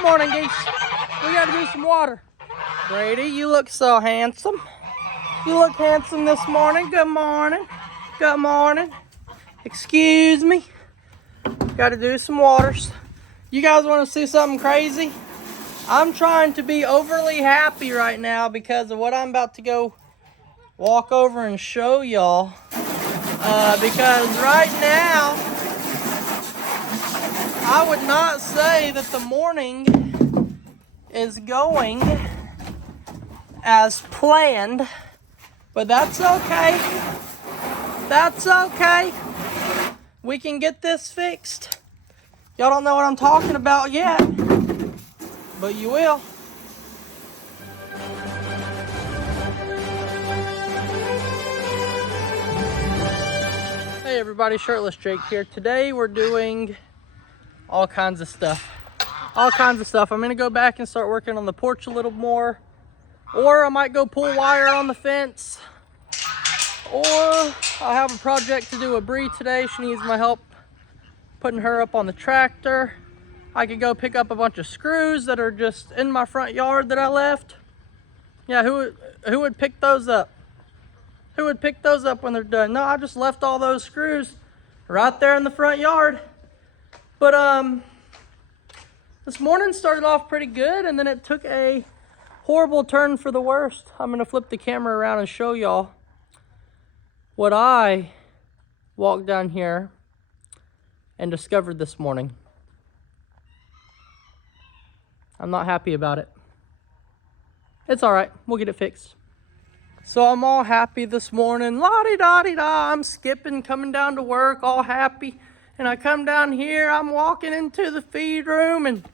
Good morning, geese. We gotta do some water. Brady, you look so handsome. You look handsome this morning. Good morning. Good morning. Excuse me. Gotta do some waters. You guys want to see something crazy? I'm trying to be overly happy right now because of what I'm about to go walk over and show y'all. Because right now, I would not say that the morning is going as planned, but that's okay. That's okay. We can get this fixed. Y'all don't know what I'm talking about yet, but you will. Hey everybody, Shirtless Jake here. Today we're doing all kinds of stuff. All kinds of stuff. I'm gonna go back and start working on the porch a little more. Or I might go pull wire on the fence. Or I have a project to do with Bree today. She needs my help putting her up on the tractor. I could go pick up a bunch of screws that are just in my front yard that I left. Yeah, who would pick those up? Who would pick those up when they're done? No, I just left all those screws right there in the front yard. But this morning started off pretty good, and then it took a horrible turn for the worst. I'm gonna flip the camera around and show y'all what I walked down here and discovered this morning. I'm not happy about it. It's all right, we'll get it fixed. So I'm all happy this morning, la-di-da-di-da, I'm skipping, coming down to work, all happy. And I come down here, I'm walking into the feed room, and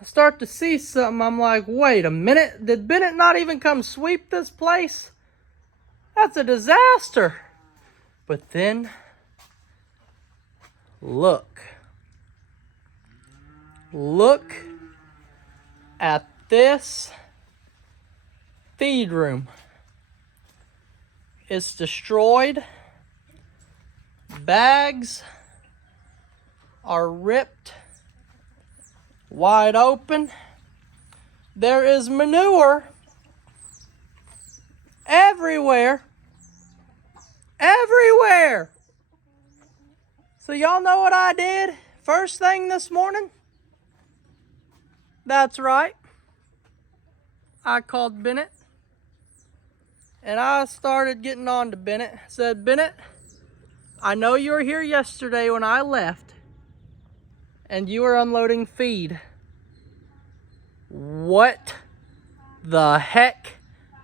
I start to see something. I'm like, wait a minute, did Bennett not even come sweep this place? That's a disaster. But then, look at this feed room. It's destroyed. Bags are ripped wide open. There is manure everywhere. Everywhere. So y'all know what I did first thing this morning? That's right. I called Bennett. And I started getting on to Bennett. I said, Bennett, I know you were here yesterday when I left. And you were unloading feed. What the heck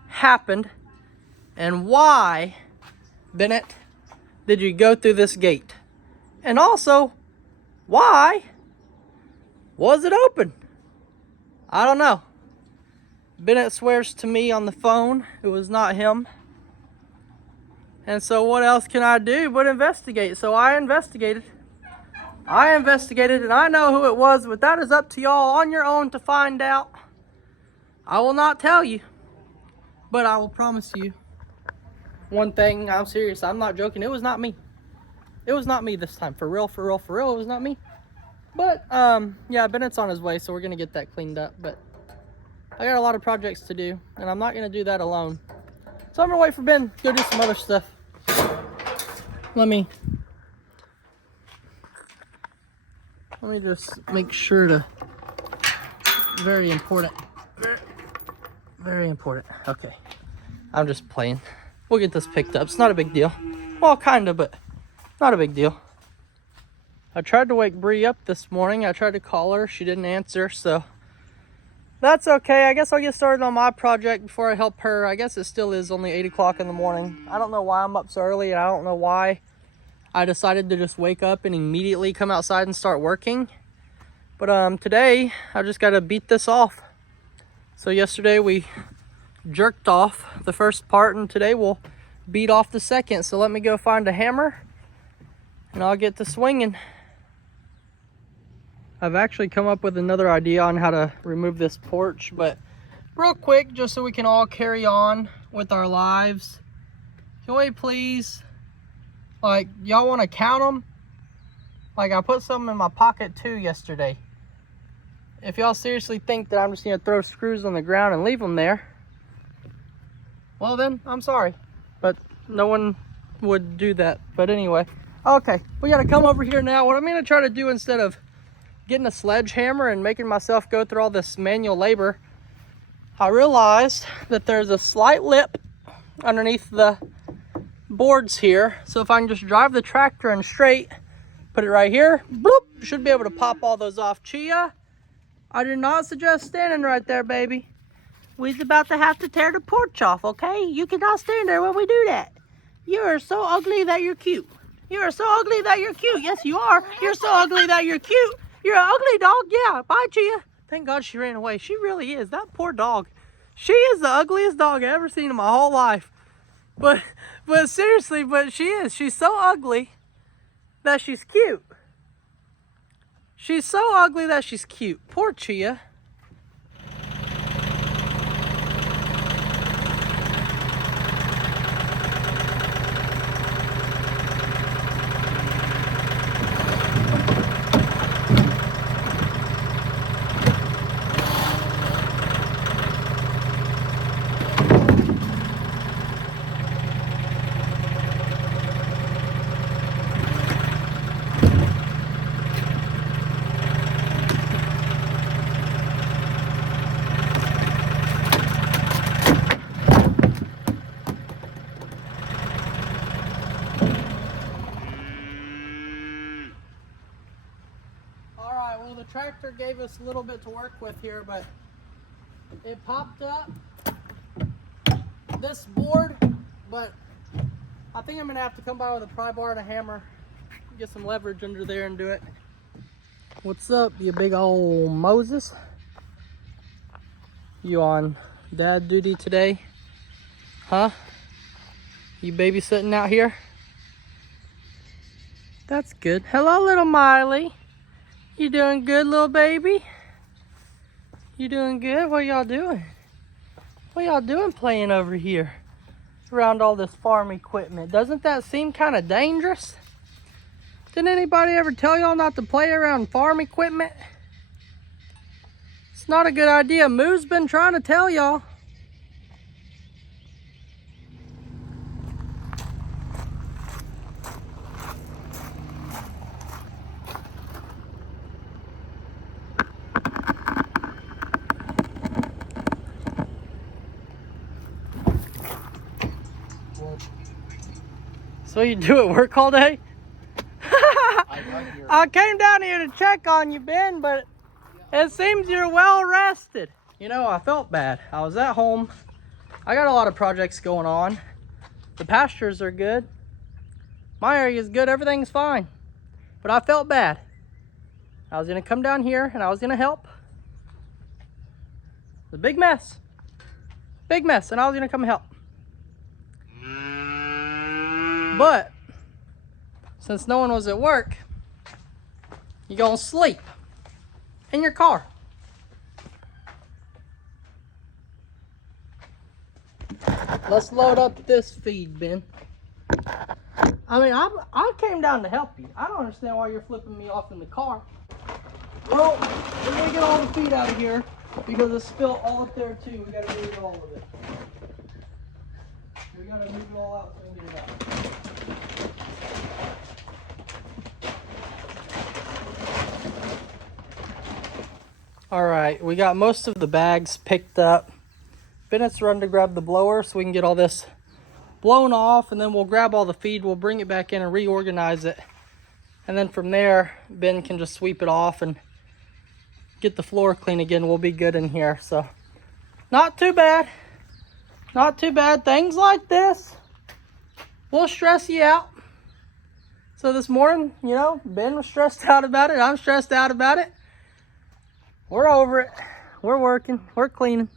happened? And why, Bennett, did you go through this gate? And also, why was it open? I don't know. Bennett swears to me on the phone it was not him. And so what else can I do but investigate? So I investigated. And I know who it was, but that is up to y'all on your own to find out. I will not tell you, but I will promise you one thing. I'm serious. I'm not joking. It was not me. It was not me this time. For real, for real, for real. It was not me. But, yeah, Bennett's on his way, so we're going to get that cleaned up. But I got a lot of projects to do, and I'm not going to do that alone. So I'm going to wait for Ben to go do some other stuff. Let me just make sure to, very important. Very important. Okay. I'm just playing. We'll get this picked up. It's not a big deal. Well, kind of, but not a big deal. I tried to wake Bree up this morning. I tried to call her. She didn't answer, so that's okay. I guess I'll get started on my project before I help her. I guess it still is only 8 o'clock in the morning. I don't know why I'm up so early, and I don't know why I decided to just wake up and immediately come outside and start working. But today, I just got to beat this off. So yesterday we jerked off the first part, and today we'll beat off the second. So let me go find a hammer, and I'll get to swinging. I've actually come up with another idea on how to remove this porch, but real quick, just so we can all carry on with our lives, can we please, like, y'all want to count them? Like, I put some in my pocket too yesterday. if y'all seriously think that I'm just gonna throw screws on the ground and leave them there, well then, I'm sorry. But no one would do that. But anyway, okay, we gotta come over here now. What I'm gonna try to do, instead of getting a sledgehammer and making myself go through all this manual labor, I realized that there's a slight lip underneath the boards here. So if I can just drive the tractor in straight, put it right here, bloop, should be able to pop all those off. Chia, I do not suggest standing right there, baby. We's about to have to tear the porch off, okay? You cannot stand there when we do that. You are so ugly that you're cute. You are so ugly that you're cute. Yes, you are. You're so ugly that you're cute. You're an ugly dog. Yeah, bye, Chia. Thank God she ran away. She really is. That poor dog. She is the ugliest dog I've ever seen in my whole life. But seriously, but she is. She's so ugly that she's cute. She's so ugly that she's cute. Poor Chia. Well, the tractor gave us a little bit to work with here, but it popped up this board, but I think I'm gonna have to come by with a pry bar and a hammer, get some leverage under there and do it. What's up, you big old Moses? You on dad duty today? Huh? You babysitting out here? That's good. Hello, little Miley. You doing good, little baby? You doing good? What y'all doing? What y'all doing playing over here around all this farm equipment? Doesn't that seem kind of dangerous? Didn't anybody ever tell y'all not to play around farm equipment? It's not a good idea. Moo's been trying to tell y'all. So you do at work all day? I came down here to check on you, Ben, but it seems you're well rested. You know, I felt bad. I was at home. I got a lot of projects going on. The pastures are good. My area is good. Everything's fine. But I felt bad. I was going to come down here and I was going to help. It was a big mess. Big mess. And I was going to come help. But since no one was at work, you're gonna sleep in your car. Let's load up this feed, Ben. I mean, I came down to help you. I don't understand why you're flipping me off in the car. Well, we're gonna get all the feed out of here because it's spilled all up there too. We gotta move all of it. We gotta move it all out so we can get it out. Alright, we got most of the bags picked up. Bennett's run to grab the blower so we can get all this blown off, and then we'll grab all the feed, we'll bring it back in and reorganize it. And then from there, Ben can just sweep it off and get the floor clean again. We'll be good in here. So, not too bad. Not too bad. Things like this will stress you out. So this morning, you know, Ben was stressed out about it. I'm stressed out about it. We're over it. We're working. We're cleaning.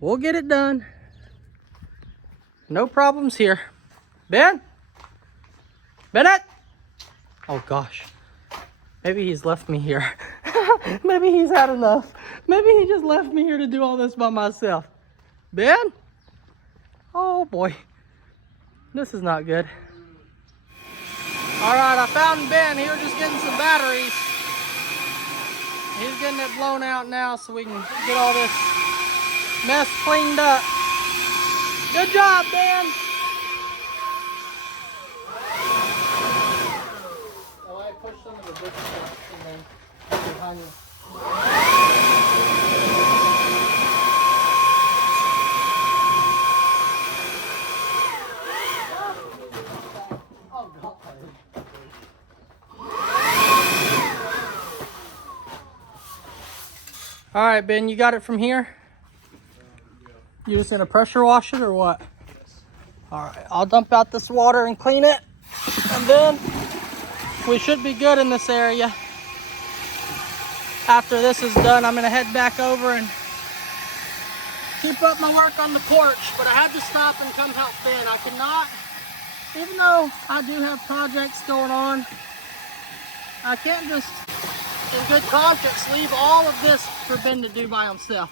We'll get it done. No problems here. Ben? Bennett? Oh gosh. Maybe he's left me here. Maybe he's had enough. Maybe he just left me here to do all this by myself. Ben? Oh boy. This is not good. Alright, I found Ben. He was just getting some batteries. He's getting it blown out now so we can get all this mess cleaned up. Good job, Ben. So I push some of the big stuff and then behind you. All right, Ben, you got it from here? You just gonna pressure wash it or what? All right, I'll dump out this water and clean it, and then we should be good in this area. After this is done, I'm gonna head back over and keep up my work on the porch, but I had to stop and come help Ben. I cannot, even though I do have projects going on, I can't just, in good conscience, leave all of this for Ben to do by himself.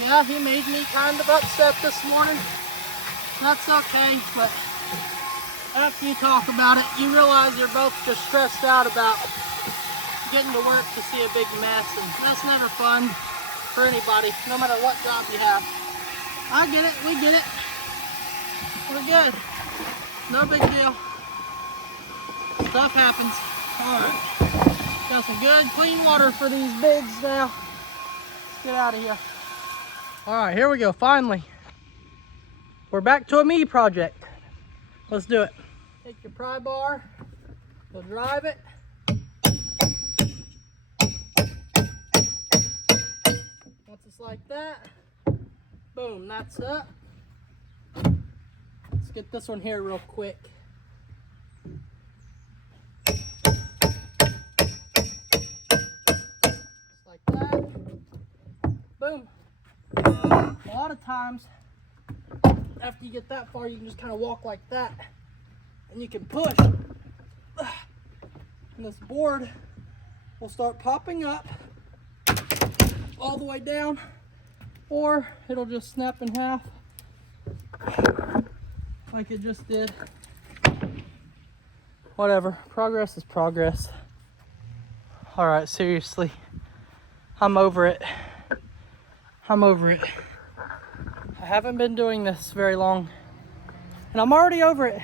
Yeah, he made me kind of upset this morning. That's okay, but after you talk about it, you realize you're both just stressed out about getting to work to see a big mess, and that's never fun for anybody, no matter what job you have. I get it, we get it. We're good. No big deal. Stuff happens. Alright. Got some good clean water for these bigs now. Let's get out of here. Alright, here we go, finally. We're back to a me project. Let's do it. Take your pry bar, we'll drive it. Once it's like that, boom, that's up. Let's get this one here real quick. Just like that. Boom. A lot of times, after you get that far, you can just kind of walk like that, and you can push, and this board will start popping up all the way down, or it'll just snap in half like it just did. Whatever, progress is progress. All right, seriously, I'm over it. I'm over it. I haven't been doing this very long, and I'm already over it.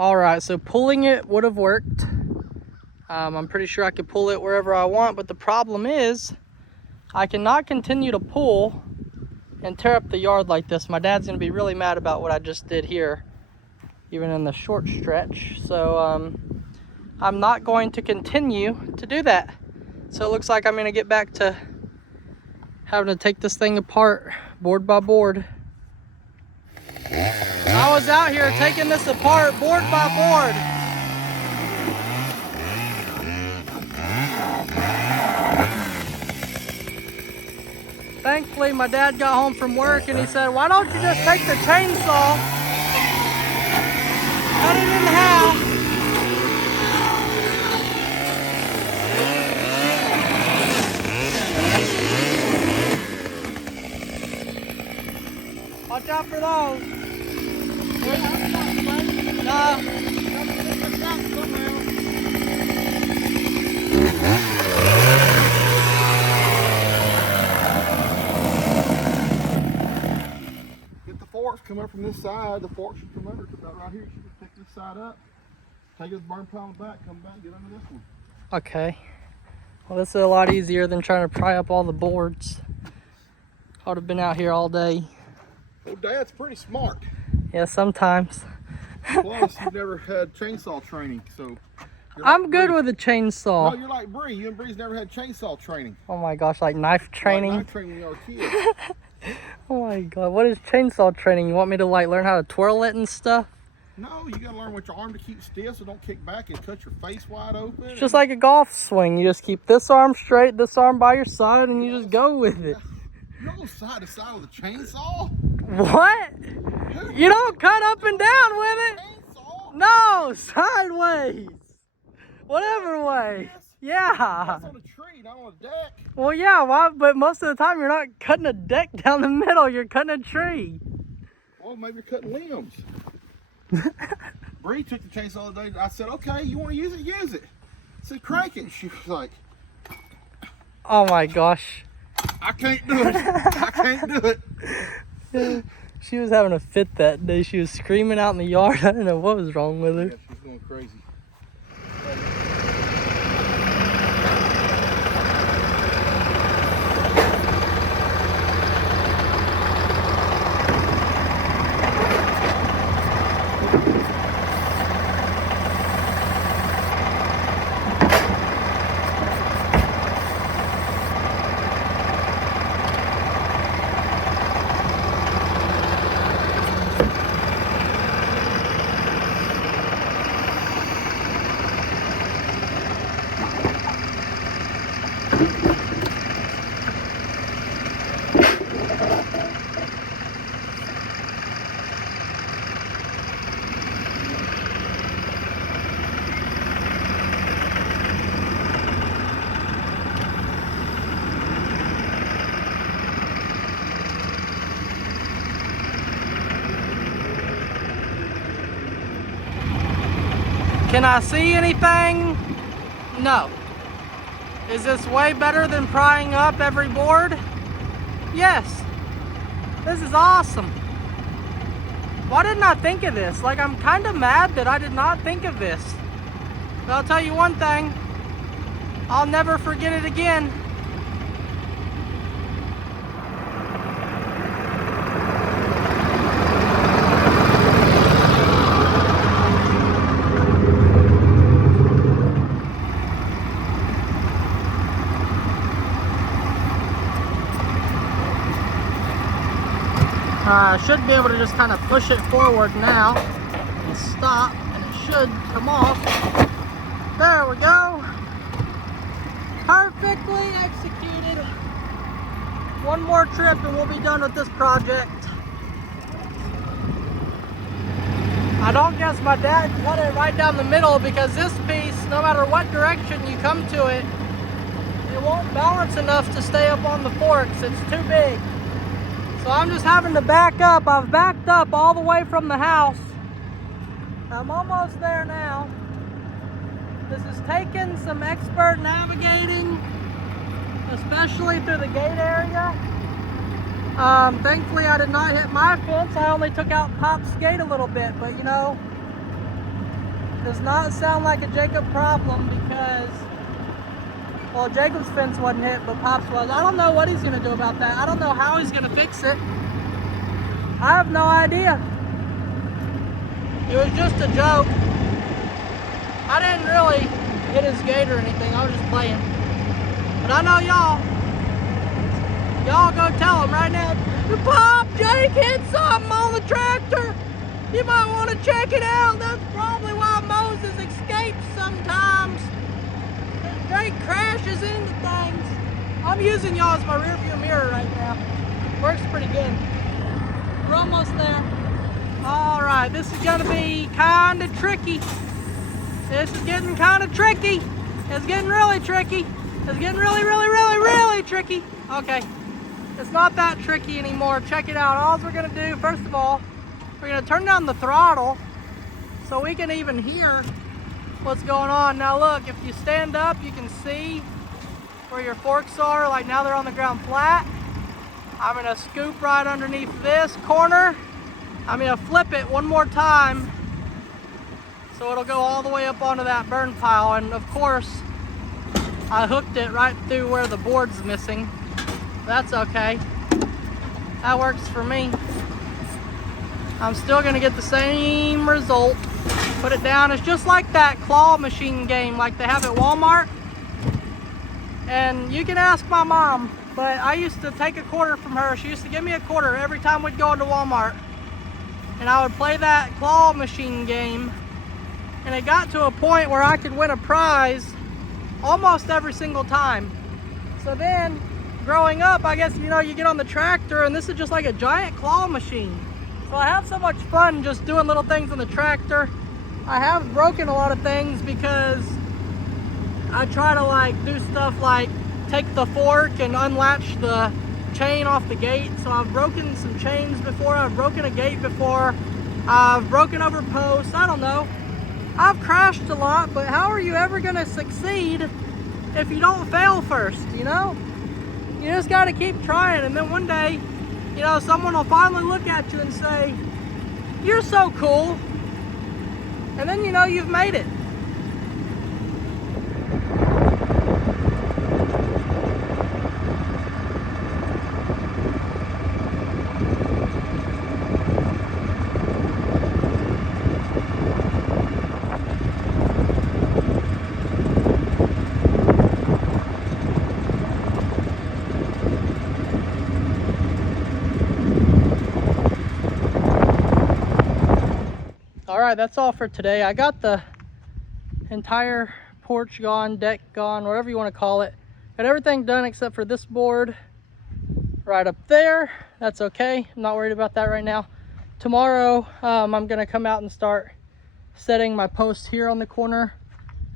All right, so pulling it would have worked. I'm pretty sure I could pull it wherever I want, but the problem is I cannot continue to pull and tear up the yard like this. My dad's gonna be really mad about what I just did here, even in the short stretch. So I'm not going to continue to do that. So it looks like I'm gonna get back to having to take this thing apart board by board. I was out here taking this apart board by board. Thankfully, my dad got home from work and he said, "Why don't you just take the chainsaw, cut it in half, watch out for those." Get the forks coming up from this side. The forks should come under to about right here. You should pick this side up. Take this burn pile back, come back, get under this one. Okay. Well, this is a lot easier than trying to pry up all the boards. I would have been out here all day. Well, Dad's pretty smart. Yeah, sometimes. Plus, you've never had chainsaw training, so... I'm good with a chainsaw. No, you're like Bree. You and Bree's never had chainsaw training. Oh my gosh, like knife training? Like knife training when you were kids. Oh my god, what is chainsaw training? You want me to like learn how to twirl it and stuff? No, you gotta learn with your arm to keep stiff so don't kick back and cut your face wide open. It's just like a golf swing. You just keep this arm straight, this arm by your side, and you just go with it. You don't go side to side with a chainsaw. What? You don't cut up and down with it. Chainsaw? No, sideways. Whatever way. Yeah. That's on a tree, not on a deck. Well, yeah, well, but most of the time you're not cutting a deck down the middle. You're cutting a tree. Well, maybe you're cutting limbs. Bree took the chainsaw the other day. I said, okay, you want to use it? Use it. I said, crank it. She was like, oh my gosh. I can't do it. I can't do it. She was having a fit that day. She was screaming out in the yard. I don't know what was wrong with her. Yeah, she's going crazy. Can I see anything? No. Is this way better than prying up every board? Yes. This is awesome. Why didn't I think of this? Like, I'm kind of mad that I did not think of this. But I'll tell you one thing. I'll never forget it again. I should be able to just kind of push it forward now and stop, and it should come off. There we go. Perfectly executed. One more trip and we'll be done with this project. I don't guess my dad cut it right down the middle because this piece, no matter what direction you come to it, it won't balance enough to stay up on the forks. It's too big. So I'm just having to back up. I've backed up all the way from the house. I'm almost there now. This is taking some expert navigating, especially through the gate area. Thankfully I did not hit my fence. I only took out Pop's gate a little bit, but you know, does not sound like a Jacob problem because, well, Jacob's fence wasn't hit, but Pop's was. I don't know what he's gonna do about that. I don't know how he's gonna fix it. I have no idea. It was just a joke. I didn't really hit his gate or anything. I was just playing. But I know y'all. Y'all go tell him right now. Pop, Jake hit something on the tractor. You might want to check it out. That's probably why Moses escapes sometimes. Jake crashes into things. I'm using y'all as my rear view mirror right now. Works pretty good. We're almost there. All right, this is gonna be kind of tricky. This is getting kind of tricky. It's getting really tricky. It's getting really, really, really, really tricky. Okay, it's not that tricky anymore. Check it out. All we're gonna do, first of all, we're gonna turn down the throttle so we can even hear what's going on. Now look, if you stand up, you can see where your forks are. Like now they're on the ground flat. I'm gonna scoop right underneath this corner. I'm gonna flip it one more time So it'll go all the way up onto that burn pile. And of course, I hooked it right through where the board's missing. That's okay. That works for me. I'm still gonna get the same result. Put it down. It's just like that claw machine game like they have at Walmart. And you can ask my mom, but I used to take a quarter from her. She used to give me a quarter every time we'd go into Walmart. And I would play that claw machine game. And it got to a point where I could win a prize almost every single time. So then, growing up, I guess, you know, you get on the tractor and this is just like a giant claw machine. So I have so much fun just doing little things on the tractor. I have broken a lot of things because I try to like do stuff like take the fork and unlatch the chain off the gate. So I've broken some chains before, I've broken a gate before, I've broken over posts, I don't know. I've crashed a lot, but how are you ever gonna succeed if you don't fail first, you know? You just gotta keep trying, and then one day, you know, someone will finally look at you and say, "You're so cool." And then you know you've made it. All right, that's all for today. I got the entire porch gone, deck gone, whatever you want to call it. Got everything done except for this board right up there. That's okay. I'm not worried about that right now. Tomorrow, I'm gonna come out and start setting my post here on the corner,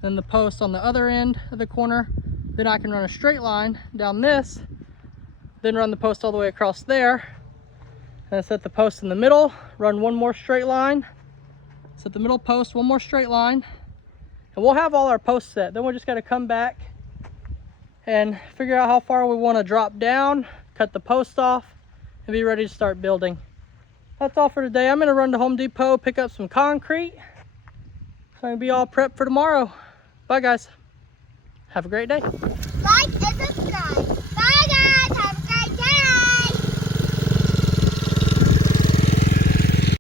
then the post on the other end of the corner. Then I can run a straight line down this, then run the post all the way across there, and set the post in the middle, run one more straight line, set the middle post, one more straight line, and we'll have all our posts set. Then we just got to come back and figure out how far we want to drop down, cut the post off, and be ready to start building. That's all for today. I'm going to run to Home Depot, pick up some concrete, so I can be all prepped for tomorrow. Bye guys. Have a great day. Like